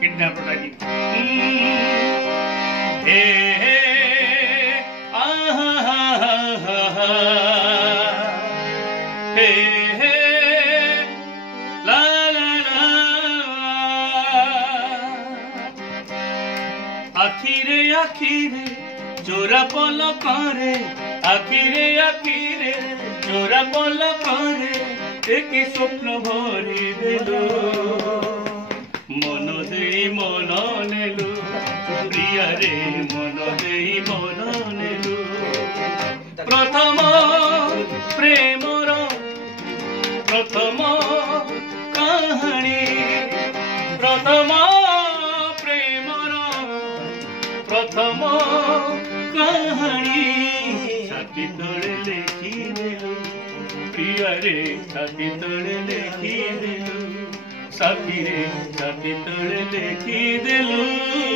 Kidnapper डाकी हे हे हे हे ला ला ला आखिरे चोरा पलक रे आखिरे चोरा पलक रे एक स्वप्न भरी देलु मन देई मन नेलु प्रिया रे मन देई मन नेलु प्रथम प्रेमर प्रथम कहानी प्रथम प्रेमर प्रथम कहानी छाती तले लेखी देलु प्रिया रे छाती तले लेखी देलु साथी रे छाती तले लेखी देलु।